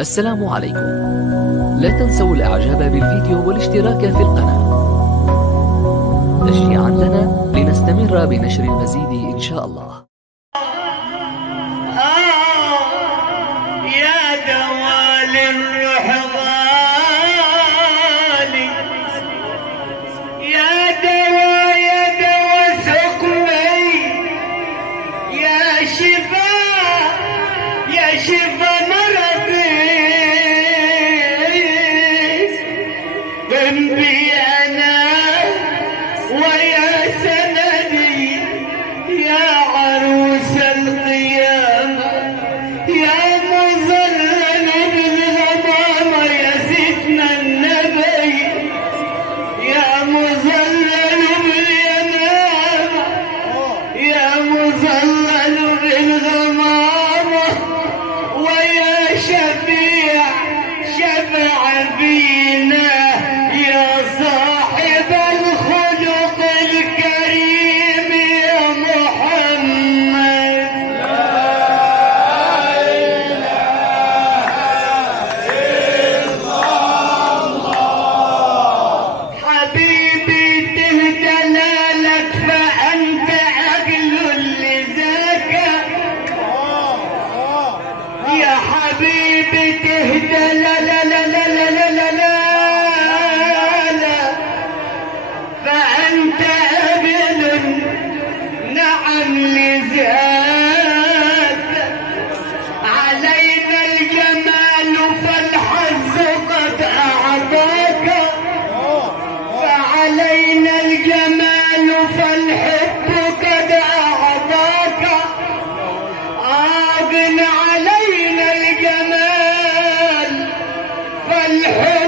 السلام عليكم. لا تنسوا الإعجاب بالفيديو والاشتراك في القناة تشجيعا لنا لنستمر بنشر المزيد إن شاء الله. يا دوال الروح غالي، يا دوا سقمي، يا شفا مرضي، ذنبي أنا ويا سندي، يا عروس القيامة، يا مظلل بالغمامة، يا سيدنا النبي، يا مظلل باليمامة، يا مظلل بالغمامة، ويا شفع فينا، يا صاحب الخلق الكريم يا محمد. حبيبي تهدى لك فأنت عقل لذاك، يا حبيبي تهدى لا لا لا لا لا لا لا لا لا، فأنت عقل نعم لذاك. علينا الجمال فالحظ قد أعطاك، فعلينا الجمال فالحب قد أعطاك، أغن علينا الجمال فالحب